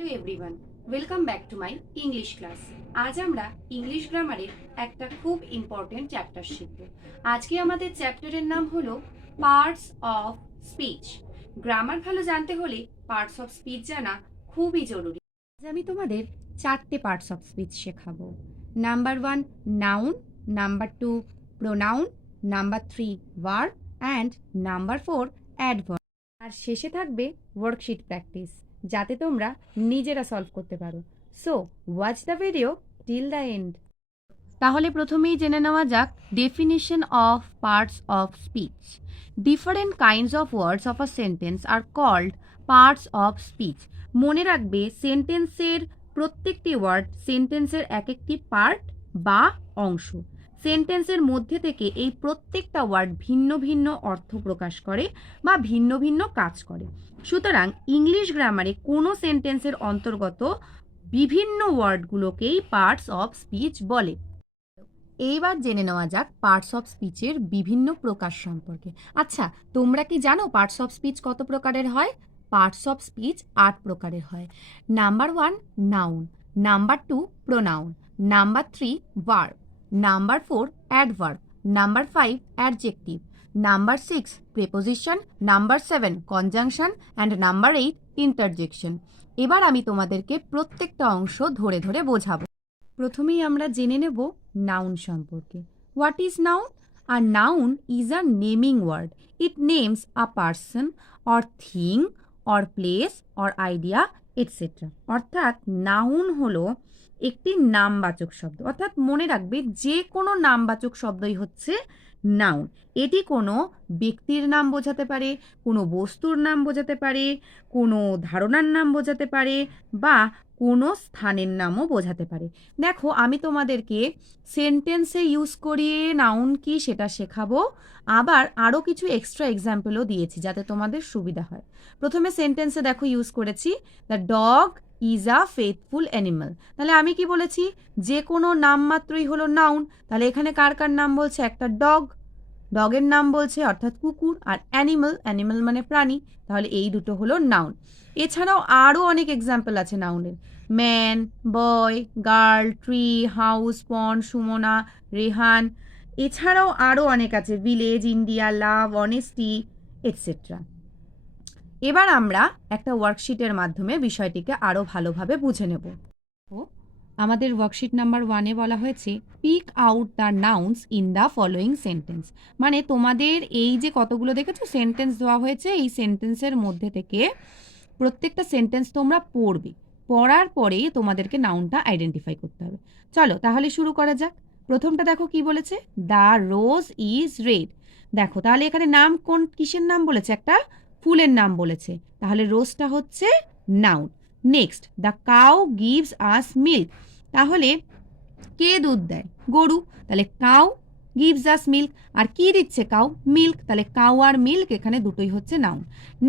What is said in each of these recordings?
Hello everyone, welcome back to my English class. আজ আমরা English গ্রামারের একটা খুব ইম্পর্টেন্ট চ্যাপ্টার শিখব। আজকে আমাদের চ্যাপ্টারের নাম হলো পার্টস অফ স্পিচ। গ্রামার ভালো জানতে হলে পার্টস অফ স্পিচ জানা খুবই জরুরি। আজ আমি তোমাদের 4টে পার্টস অফ স্পিচ শেখাবো। Number 1 noun, number 2 pronoun, number 3 verb and number 4 adverb. আর শেষে থাকবে ওয়ার্কশিট প্র্যাকটিস, যাতে তোমরা নিজেরা সলভ করতে পারো। So watch the video till the end. তাহলে প্রথমেই জেনে নেওয়া যাক definition of parts of speech. Different kinds of words of a sentence are called parts of speech. মনে রাখবে সেন্টেন্সের প্রত্যেকটি ওয়ার্ড সেন্টেন্সের এক একটি পার্ট বা অংশ। সেন্টেন্সের মধ্যে থেকে এই প্রত্যেকটা ওয়ার্ড ভিন্ন ভিন্ন অর্থ প্রকাশ করে বা ভিন্ন ভিন্ন কাজ করে। সুতরাং ইংলিশ গ্রামারে কোনো সেন্টেন্সের অন্তর্গত বিভিন্ন ওয়ার্ডগুলোকেই পার্টস অফ স্পিচ বলে। এইবার জেনে নেওয়া যাক পার্টস অফ স্পিচের বিভিন্ন প্রকার সম্পর্কে। আচ্ছা, তোমরা কি জানো পার্টস অফ স্পিচ কত প্রকারের হয়? পার্টস অফ স্পিচ 8 প্রকারের হয়। Number 1 noun, number 2 pronoun, number 3 verb, number 4 adverb, number 5 adjective, number 6 preposition, number 7 conjunction and number 8 interjection. এবার আমি তোমাদেরকে প্রত্যেকটা অংশ ধরে ধরে বোঝাবো। প্রথমেই আমরা জেনে নেব নাউন সম্পর্কে। What is noun? A noun is a naming word. It names a person or thing or place or idea etcetera. অর্থাৎ নাউন হলো একটি নামবাচক শব্দ। অর্থাৎ মনে রাখবে যে কোনো নামবাচক শব্দই হচ্ছে নাউন। এটি কোনো ব্যক্তির নাম বোঝাতে পারে, কোনো বস্তুর নাম বোঝাতে পারে, কোনো ধারণার নাম বোঝাতে পারে বা কোনো স্থানের নামও বোঝাতে পারে। দেখো, আমি তোমাদেরকে সেন্টেন্সে ইউজ করিয়ে নাউন কি সেটা শেখাবো, আবার আরও কিছু এক্সট্রা এক্সাম্পলও দিয়েছি যাতে তোমাদের সুবিধা হয়। প্রথমে সেন্টেন্সে দেখো ইউজ করেছি the dog is a faithful animal. তাহলে আমি কি বলেছি? যে কোনো নাম মাত্রই হলো নাউন। তাহলে এখানে কার কার নাম বলছে? একটা ডগ, ডগের নাম বলছে অর্থাৎ কুকুর, আর অ্যানিমাল, অ্যানিমাল মানে প্রাণী। তাহলে এই দুটো হলো নাউন। এছাড়াও আরও অনেক এক্সাম্পল আছে নাউনের। ম্যান, বয়, গার্ল, ট্রি, হাউস, পন্ড, সুমনা, রেহান। এছাড়াও আরও অনেক আছে, ভিলেজ, ইন্ডিয়া, লাভ, অনেস্টি এটসেট্রা। এবার আমরা একটা ওয়ার্কশিটের মাধ্যমে বিষয়টিকে আরও ভালোভাবে বুঝে নেব। আমাদের ওয়ার্কশিট নাম্বার 1-এ বলা হয়েছে pick out the nouns in the following sentence. মানে তোমাদের এই যে কতগুলো দেখেছো সেন্টেন্স দেওয়া হয়েছে, এই সেন্টেন্সের মধ্যে থেকে প্রত্যেকটা সেন্টেন্স তোমরা পড়বে। পড়ার পরেই তোমাদেরকে নাউনটা আইডেন্টিফাই করতে হবে। চলো তাহলে শুরু করা যাক। প্রথমটা দেখো কি বলেছে, দ্য রোজ ইজ রেড। দেখো তাহলে এখানে নাম কোন কিসের নাম বলেছে? একটা ফুলের নাম বলেছে, তাহলে রোজটা হচ্ছে noun. Next, the cow gives us milk. তাহলে কে দুধ দেয়? গরু, তাহলে কাউ গিভস আস মিল্ক। আর কি দিচ্ছে কাউ? মিল্ক, তাহলে কাউ আর মিল্ক এখানে দুটোই হচ্ছে noun.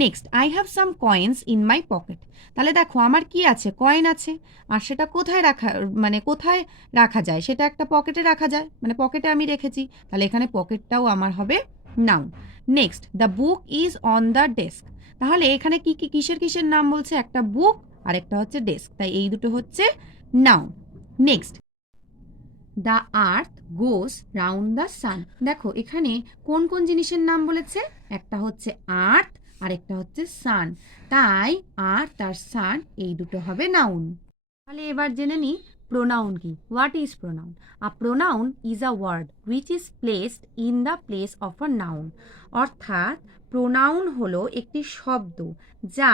Next, I have some coins in my pocket. তাহলে দেখো আমার কি আছে? কয়েন আছে। আর সেটা কোথায় রাখা, মানে কোথায় রাখা যায়? সেটা একটা পকেটে রাখা যায়, মানে পকেটে আমি রেখেছি, তাহলে এখানে পকেটটাও আমার হবে noun. Next, the book is on the desk. তাহলে এখানে কি কি কিসের কিসের নাম বলছে? একটা বুক আর একটা হচ্ছে ডেস্ক, তাই এই দুটো হচ্ছে noun. Next, the earth goes round the sun. দেখো এখানে কোন কোন জিনিসের নাম বলেছে? একটা হচ্ছে আর্থ আর একটা হচ্ছে সান, তাই আর্থ আর সান এই দুটো হবে নাউন। তাহলে এবার জেনে নিই প্রোনাউন কি। What is pronoun? A pronoun is a word which is placed in the place of a noun. অর্থাৎ প্রোনাউন হলো একটি শব্দ যা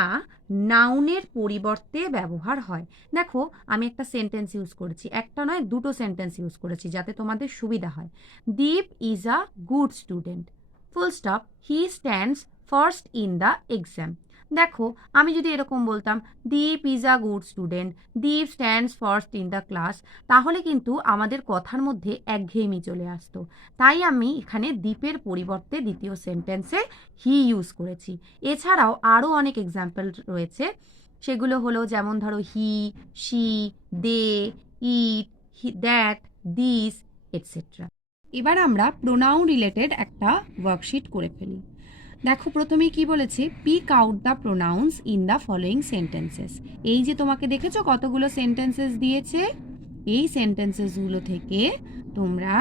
নাউনের পরিবর্তে ব্যবহার হয়। দেখো আমি একটা সেন্টেন্স ইউজ করেছি, একটা নয় দুটো সেন্টেন্স ইউজ করেছি যাতে তোমাদের সুবিধা হয়। Deep is a good student, full stop, he stands first in the exam. দেখো আমি যদি এরকম বলতাম Deep is a good student, Deep stands first in the class, তাহলে কিন্তু আমাদের কথার মধ্যে একঘেয়েমি চলে আসতো। তাই আমি এখানে দীপের পরিবর্তে দ্বিতীয় সেন্টেন্সে হি ইউজ করেছি। এছাড়াও আরও অনেক এক্সাম্পল রয়েছে, সেগুলো হলো যেমন ধরো he, she, they, it, that, this etcetera. এবার আমরা প্রোনাউন রিলেটেড একটা ওয়ার্কশিট করে ফেলি। দেখো প্রথমেই কি বলেছে, pick out the pronouns in the following sentences. এই যে তোমাকে দেখেছো কতগুলো সেন্টেন্সেস দিয়েছে, এই সেন্টেন্সেসগুলো থেকে তোমরা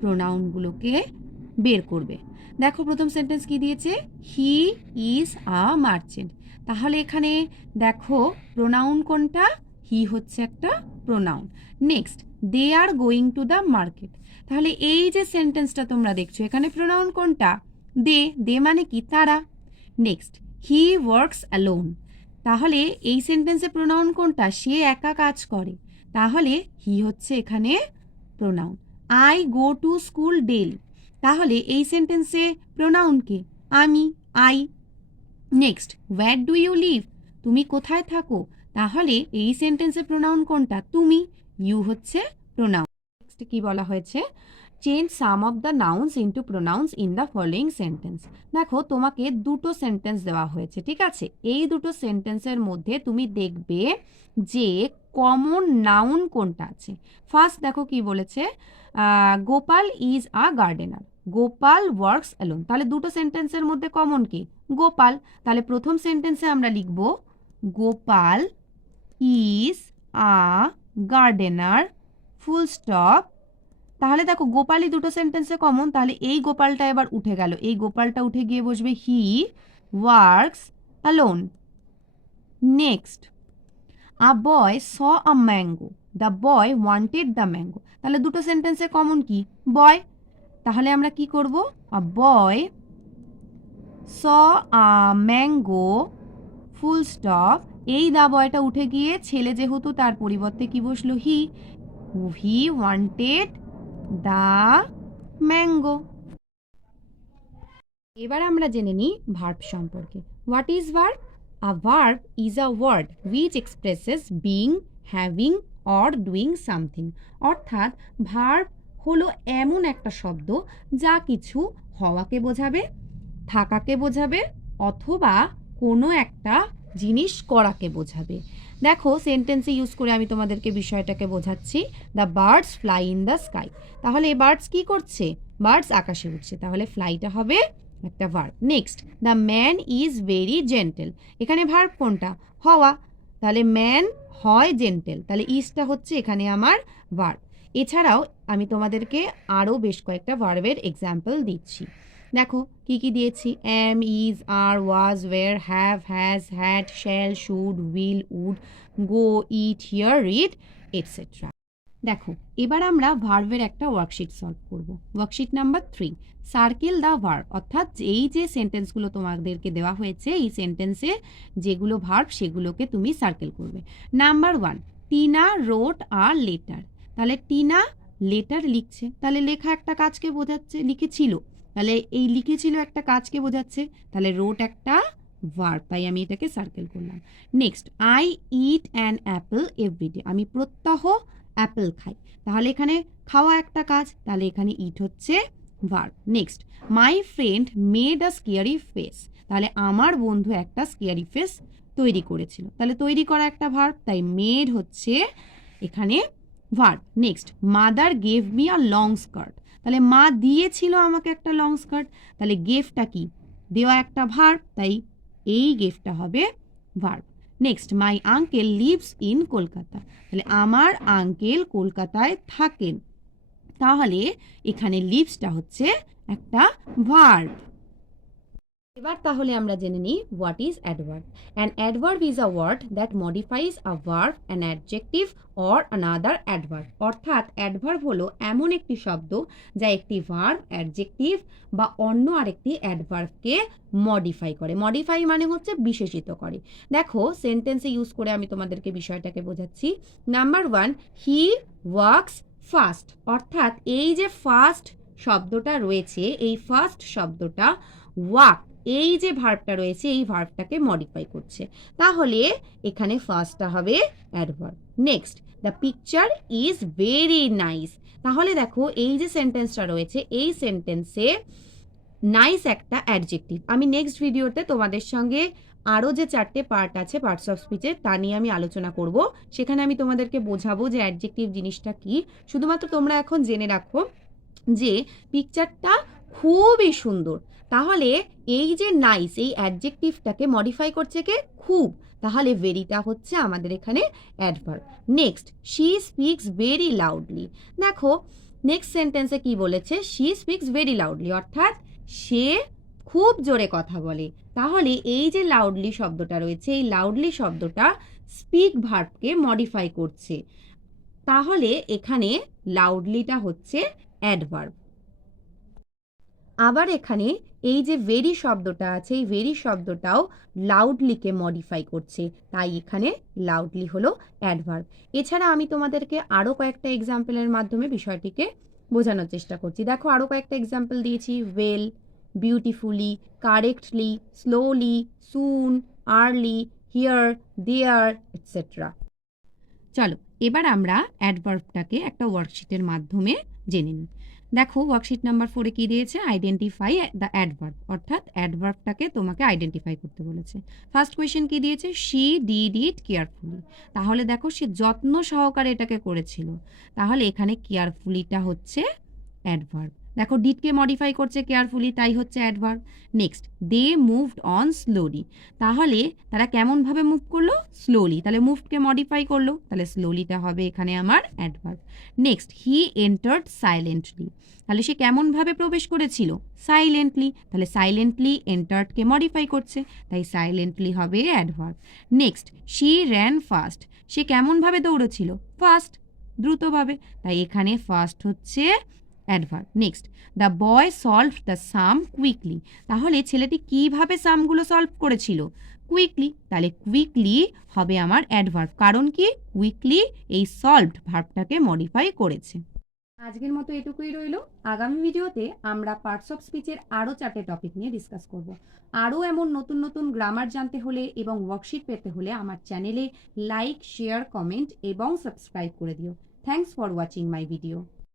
প্রোনাউনগুলোকে বের করবে। দেখো প্রথম সেন্টেন্স কি দিয়েছে, হি ইজ আ মার্চেন্ট। তাহলে এখানে দেখো প্রোনাউন কোনটা, হি হচ্ছে একটা pronoun. Next, they are going to the market. তাহলে এই যে সেন্টেন্সটা তোমরা দেখছো এখানে প্রোনাউন কোনটা, দে। দে মানে কি, তারা। Next, he works alone. তাহলে এই সেন্টেন্সে প্রোনাউন কোনটা, সে একা কাজ করে। তাহলে হি হচ্ছে এখানে pronoun. I go to school daily. তাহলে এই সেন্টেন্সে প্রোনাউন কে, আমি, I. Next, where do you live. তুমি কোথায় থাকো। তাহলে এই সেন্টেন্সে প্রোনাউন কোনটা, তুমি, ইউ হচ্ছে প্রোনাউন। নেক্সট কি বলা হয়েছে, change some of the nouns into pronounce in the following sentence. দেখো তোমাকে দুটো সেন্টেন্স দেওয়া হয়েছে, ঠিক আছে। এই দুটো সেন্টেন্সের মধ্যে তুমি দেখবে যে কমন নাউন কোনটা আছে। ফার্স্ট দেখো কি বলেছে, Gopal is a gardener, Gopal works alone. তাহলে দুটো সেন্টেন্সের মধ্যে কমন কি, গোপাল। তাহলে প্রথম সেন্টেন্সে আমরা লিখব Gopal is a gardener, full stop. তাহলে দেখো গোপালই দুটো সেন্টেন্সে কমন, তাহলে এই গোপালটা এবার উঠে গেল, এই গোপালটা উঠে গিয়ে বসবে he works alone. Next, a boy saw a mango, the boy wanted the mango. তাহলে দুটো সেন্টেন্সে কমন কি, বয়। তাহলে আমরা কি করব, আ বয় স আ ম্যাঙ্গো, ফুল স্টপ। এই দা বয়টা উঠে গিয়ে ছেলে যেহেতু তার পরিবর্তে কি বসলো, he. He wanted the mango. এবার আমরা জেনে নিই ভার্ব সম্পর্কে। What is verb? A verb is a word which expresses being, having or doing something. অর্থাৎ ভার্ব হলো এমন একটা শব্দ যা কিছু হওয়াকে বোঝাবে, থাকাকে বোঝাবে, অথবা কোনো একটা জিনিস করাকে বোঝাবে। দেখো সেন্টেন্সে ইউজ করে আমি তোমাদেরকে বিষয়টাকে বোঝাচ্ছি। The birds fly in the sky. তাহলে বার্ডস কি করছে, বার্ডস আকাশে উঠছে, তাহলে ফ্লাইটা হবে একটা verb. Next, the man is very gentle. এখানে ভার্ব কোনটা, হওয়া। তাহলে ম্যান হয় জেন্টেল, তাহলে ইজটা হচ্ছে এখানে আমার ভার্ব। এছাড়াও আমি তোমাদেরকে আরও বেশ কয়েকটা ভার্বের এক্সাম্পল দিচ্ছি। দেখো কি কি দিয়েছি, am, is, are, was, were, have, has, had, shall, should, will, would, go, eat, hear, read, etcetera. দেখো এবার আমরা ভার্বের একটা ওয়ার্কশিট সলভ করব। Worksheet number 3, circle the verb. অর্থাৎ এই যে সেন্টেন্সগুলো তোমাদেরকে দেওয়া হয়েছে এই সেন্টেন্সে যেগুলো ভার্ব সেগুলোকে তুমি সার্কেল করবে। Number 1, Tina wrote a letter. তাহলে টিনা লেটার লিখছে, তাহলে লেখা একটা কাজকে বোঝাচ্ছে, লিখেছিল, তাহলে এই লিখেছিল একটা কাজকে বোঝাচ্ছে। তাহলে রোট একটা ভার্ব, তাই আমি এটাকে সার্কেল করলাম। Next, I eat an apple every day. আমি প্রত্যহ অ্যাপেল খাই, তাহলে এখানে খাওয়া একটা কাজ, তাহলে এখানে ইট হচ্ছে verb. Next, my friend made a scary face. তাহলে আমার বন্ধু একটা স্কেয়ারি ফেস তৈরি করেছিল, তাহলে তৈরি করা একটা ভার্ব, তাই মেড হচ্ছে এখানে verb. Next, mother gave me a long skirt. তাহলে মা দিয়েছিল আমাকে একটা লং স্কার্ট, তাহলে গেভটা কি, দেওয়া একটা ভার্ব, তাই এই গেভটা হবে verb. Next, my uncle lives in Kolkata. তাহলে আমার আঙ্কেল কলকাতায় থাকেন, তাহলে এখানে লিভসটা হচ্ছে একটা ভার্ব। এবার তাহলে আমরা জেনে নিই what is adverb. An adverb is a word that modifies a verb, an adjective or another adverb. অর্থাৎ অ্যাডভার্ব হলো এমন একটি শব্দ যা একটি ভার্ব, অ্যাডজেক্টিভ বা অন্য আরেকটি অ্যাডভার্বকে মডিফাই করে। মডিফাই মানে হচ্ছে বিশেষিত করে। দেখো সেন্টেন্সে ইউজ করে আমি তোমাদেরকে বিষয়টাকে বোঝাচ্ছি। Number 1, he works fast. অর্থাৎ এই যে ফাস্ট শব্দটা রয়েছে, এই ফাস্ট শব্দটা ওয়াক, এই যে ভার্বটা রয়েছে এই ভার্বটাকে মডিফাই করছে, তাহলে এখানে ফার্স্টটা হবে adverb. Next, the picture is very nice. তাহলে দেখো এই যে সেন্টেন্সটা রয়েছে এই সেন্টেন্সে নাইস একটা অ্যাডজেক্টিভ। আমি নেক্সট ভিডিওতে তোমাদের সঙ্গে আরও যে 4টে পার্ট আছে পার্টস অফ স্পিচের তা নিয়ে আমি আলোচনা করব, সেখানে আমি তোমাদেরকে বোঝাবো যে অ্যাডজেক্টিভ জিনিসটা কি। শুধুমাত্র তোমরা এখন জেনে রাখো যে পিকচারটা খুবই সুন্দর, তাহলে এই যে নাইস, এই অ্যাডজেক্টিভটাকে মডিফাই করছে কে? খুব। তাহলে ভেরিটা হচ্ছে আমাদের এখানে adverb. Next, she speaks very loudly. দেখো নেক্সট সেন্টেন্সে কি বলেছে? শি স্পিক্স ভেরি লাউডলি, অর্থাৎ সে খুব জোরে কথা বলে। তাহলে এই যে লাউডলি শব্দটা রয়েছে, এই লাউডলি শব্দটা স্পিক ভার্বকে মডিফাই করছে। তাহলে এখানে লাউডলিটা হচ্ছে অ্যাডভার্ব। আবার এখানে এই যে ভেরি শব্দটা আছে, এই ভেরি শব্দটাও লাউডলিকে মডিফাই করছে, তাই এখানে লাউডলি হলো অ্যাডভার্ব। এছাড়া আমি তোমাদেরকে আরও কয়েকটা এক্সাম্পলের মাধ্যমে বিষয়টিকে বোঝানোর চেষ্টা করছি। দেখো আরও কয়েকটা এক্সাম্পল দিয়েছি। Well, beautifully, correctly, slowly, soon, early, here, there, etcetera. চলো এবার আমরা অ্যাডভার্বটাকে একটা ওয়ার্কশিটের মাধ্যমে জেনে নিই। দেখো ওয়ার্কশিট নাম্বার 4-এ কি দিয়েছে? আইডেন্টিফাই দ্য অ্যাডভার্ব, অর্থাৎ অ্যাডভার্বটাকে তোমাকে আইডেন্টিফাই করতে বলেছে। ফার্স্ট কোয়েশ্চেন কি দিয়েছে? She did it carefully. তাহলে দেখো সে যত্ন সহকারে এটাকে করেছিল, তাহলে এখানে কেয়ারফুলিটা হচ্ছে অ্যাডভার্ব। দেখো ডিডকে মডিফাই করছে কেয়ারফুলি, তাই হচ্ছে adverb. Next, they moved on slowly. তাহলে তারা কেমনভাবে মুভ করলো? স্লোলি। তাহলে মুভডকে মডিফাই করলো, তাহলে স্লোলিটা হবে এখানে আমার adverb. Next, he entered silently. তাহলে সে কেমনভাবে প্রবেশ করেছিল? সাইলেন্টলি। তাহলে সাইলেন্টলি এন্টার্ডকে মডিফাই করছে, তাই সাইলেন্টলি হবে adverb. Next, she ran fast. সে কেমনভাবে দৌড়েছিল? ফাস্ট, দ্রুতভাবে, তাই এখানে ফাস্ট হচ্ছে adverb. Next, the boy solved the sum quickly. তাহলে ছেলেটি কিভাবে সামগুলো সলভ করেছিল? কুইকলি। তাহলে কুইকলি হবে আমার অ্যাডভার্ব, কারণ কি? কুইকলি এই সলভড ভার্বটাকে মডিফাই করেছে। আজকের মতো এটুকুই রইল। আগামী ভিডিওতে আমরা পার্টস অফ স্পিচের আরও 4টে টপিক নিয়ে ডিসকাস করব। আরও এমন নতুন নতুন গ্রামার জানতে হলে এবং ওয়ার্কশিট পেতে হলে আমার চ্যানেলে লাইক, শেয়ার, কমেন্ট এবং সাবস্ক্রাইব করে দিও। Thanks for watching my video.